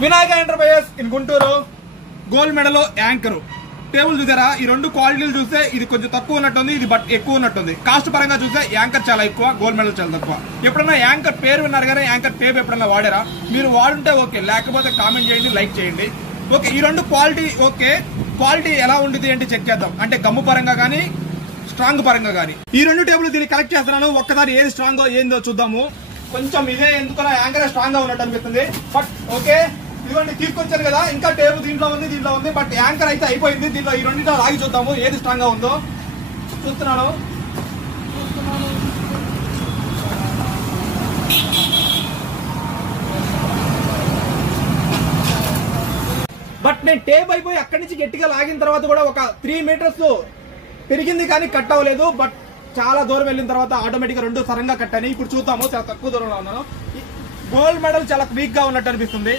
Vinayaka enterprises in Guntur gold medal anchor table చూసారా? ఈ రెండు క్వాలిటీలు చూస్తే ఇది కొంచెం తక్కువ ఉన్నట్టుంది, ఇది బట్ ఎక్కువ ఉన్నట్టుంది. కాస్ట్ పరంగా చూస్తే యాంకర్ చాలా ఎక్కువ, గోల్డ్ మెడల్ చాలా తక్కువ. ఎప్పుడన్నా యాంకర్ పేరు విన్నారు కానీ యాంకర్ టేబుల్ ఎప్పుడన్నా వాడారా? మీరు వాడుంటే ఓకే, లేకపోతే కామెంట్ చేయండి, లైక్ చేయండి. ఓకే, ఈ రెండు క్వాలిటీ ఓకే. క్వాలిటీ ఎలా ఉండేది అంటే చెక్ చేద్దాం. అంటే గమ్ము పరంగా కానీ స్ట్రాంగ్ పరంగా కానీ ఈ రెండు టేబుల్ దీన్ని కలెక్ట్ చేస్తున్నాను. ఒక్కసారి ఏది స్ట్రాంగ్ ఏందో చూద్దాము. కొంచెం ఇదే ఎందుకన్నా యాంకర్ స్ట్రాంగ్ గా ఉన్నట్టు అనిపిస్తుంది. బట్ ఓకే, ఇదిగోండి తీసుకొచ్చారు కదా, ఇంకా టేబుల్ దీంట్లో ఉంది. బట్ యాంకర్ అయితే అయిపోయింది. దీంట్లో ఈ రెండింటిలో లాగి చూద్దాము ఏది స్ట్రాంగ్ గా ఉందో. చూస్తున్నాను. బట్ నేను టేప్ అయిపోయి అక్కడి నుంచి గట్టిగా లాగిన తర్వాత కూడా ఒక 3 మీటర్స్ పెరిగింది కానీ కట్ అవ్వలేదు. బట్ చాలా దూరం వెళ్ళిన తర్వాత ఆటోమేటిక్ గా రెండు సరంగా కట్ అని ఇప్పుడు చూద్దాము. చాలా తక్కువ దూరంలో ఉన్నాను. గోల్డ్ మెడల్ చాలా వీక్ గా ఉన్నట్టు అనిపిస్తుంది.